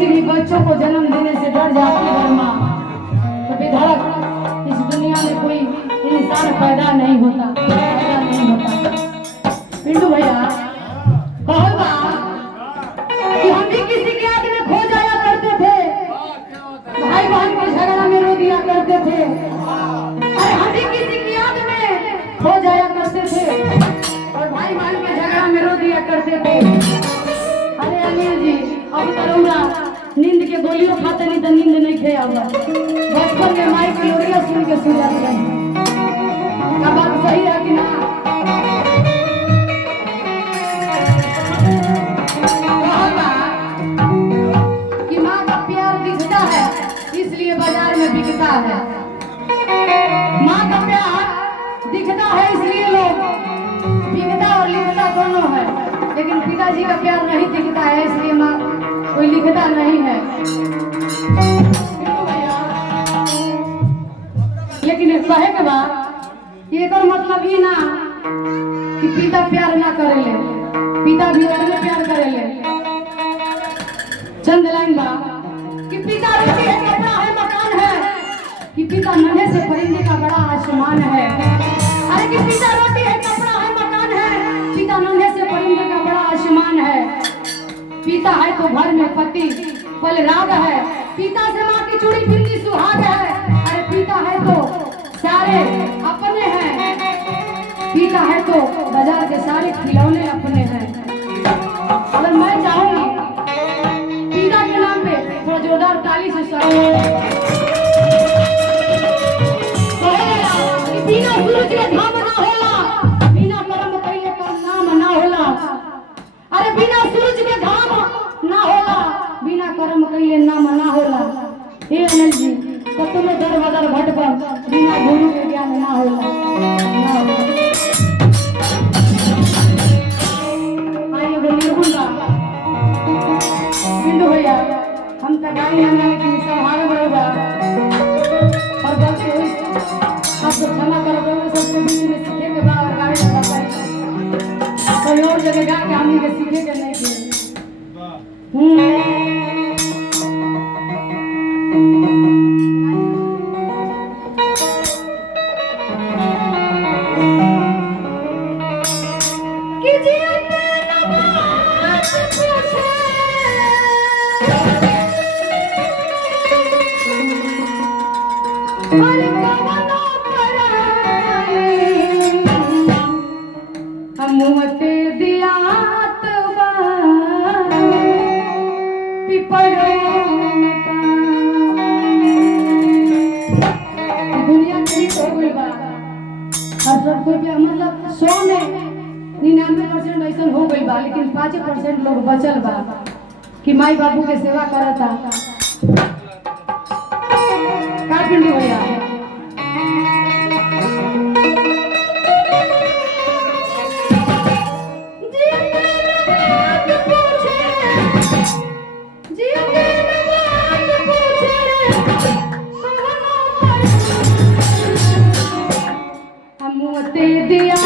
किसी भी बच्चों को जन्म देने से डर जाती है माँ, तो बेधड़क इस दुनिया में कोई इंसान पैदा नहीं होता, पैदा नहीं होता। पिंटू भैया बहुत बार कि हम भी किसी के याद में खो जाया करते थे, भाई बहन के झगड़ा में रो दिया करते थे, अरे हम भी किसी की याद में खो जाया करते थे और भाई बहन के झगड़ा में रो दिया करते थे। अरे अनिल जी अब करूँगा नींद के गोलियों खाते नहीं तो नींद नहीं खे आऊंगा। बचपन में माई की लोरिया सुन के सो जाते हैं। क्या बात सही है कि ना? कि माँ का प्यार दिखता है इसलिए बाजार में बिकता है। माँ का प्यार दिखता है इसलिए लोग बिकता और लिखता दोनों है, लेकिन पिताजी का प्यार नहीं दिखता है इसलिए माँ कोई लिखता नहीं है। लेकिन एक कहे के बाद ये कर मतलब ये ना कि पिता प्यार ना करेले, पिता भी अपने प्यार करेले। चंद लाइन बा कि पिता रोटी है कपड़ा है मकान है, कि पिता नन्हे से परिंदे का बड़ा आसमान है। अरे कि पिता रोटी है कपड़ा है मकान है, पिता नन्हे से परिंदे का बड़ा आसमान है। पिता है तो घर में पति पल राग है, पिता से माँ की चूड़ी बिंदी सुहाग है। अरे पिता है तो सारे अपने हैं, पिता है तो बाजार के सारे खिलौने अपने हैं। अगर मैं चाहूंगी पिता के नाम पे थोड़ा जोरदार ताली से बिना सूरज के धाम ना होला, बिना कर्म कइले का नाम ना होला। अरे बिना सूरज के धाम ना होला, बिना कर्म कइले नाम ना होला। हे अनिल जी कतनो दर बदर भटक बिना गुरु के ज्ञान ना होला, ना होला। आइए बोलिए बोला पिंटू भैया हम तो गाई हमें कि सहारा बरोगा और गलती हुई आपको क्षमा करो। सबको बीच में सीखे के बाद गाड़ी लगा पाए कोई और जगह गा के हमने के सीखे के नहीं थे। मतलब 100 में 99% ऐसा हो गई बा, लेकिन 5% लोग बचल बा कि माई बाबू के सेवा करता। का पिंटू भैया दिया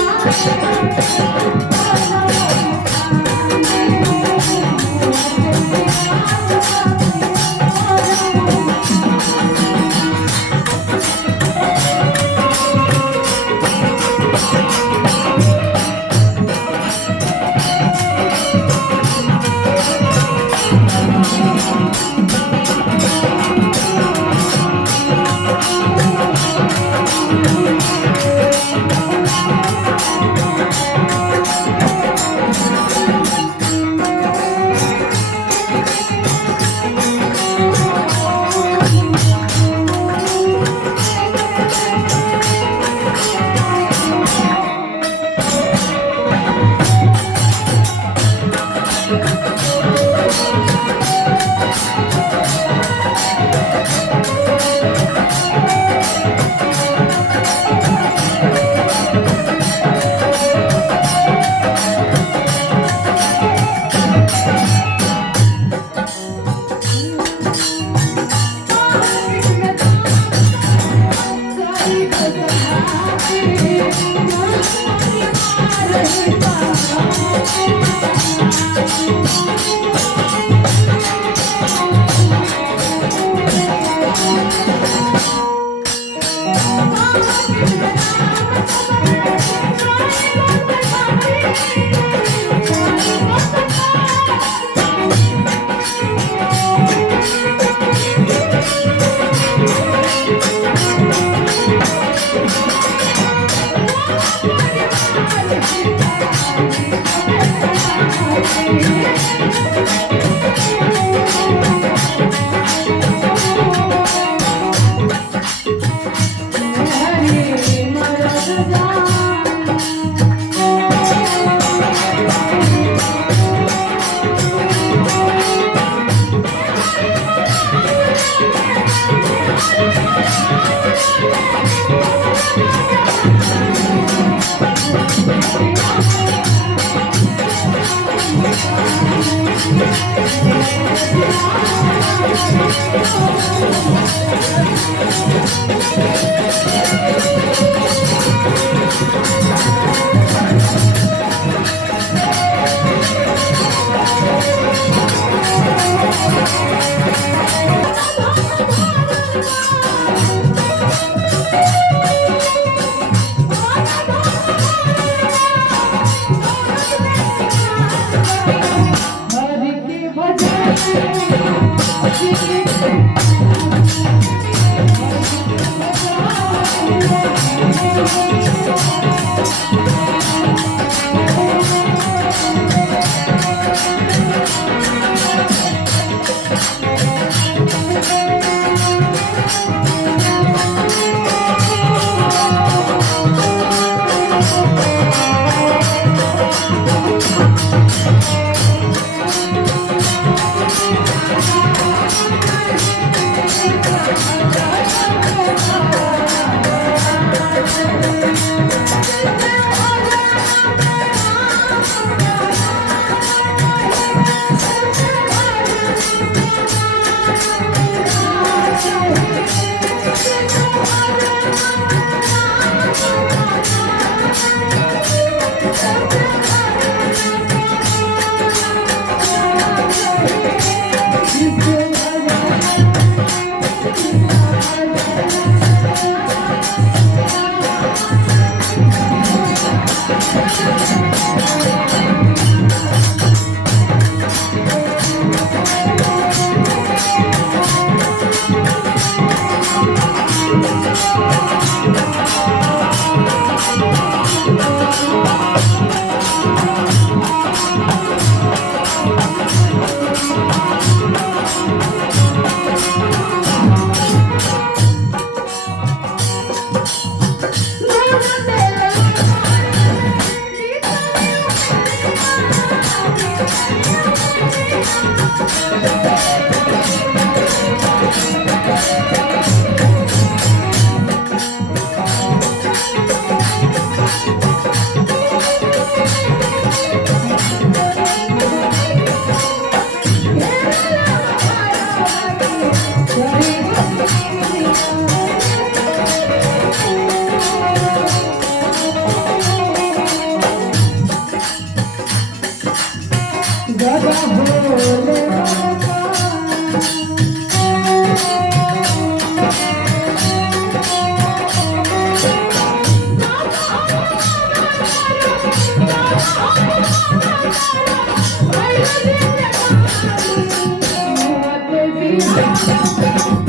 Thank you.